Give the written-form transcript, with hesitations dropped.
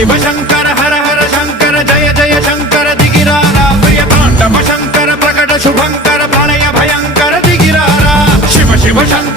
शिव शंकर हर हर शंकर जय जय शंकर दिगिरारा प्रिय तांडव शंकर प्रकट शुभंकर प्रलय भयंकर दिगिरारा शिव शिव शंकर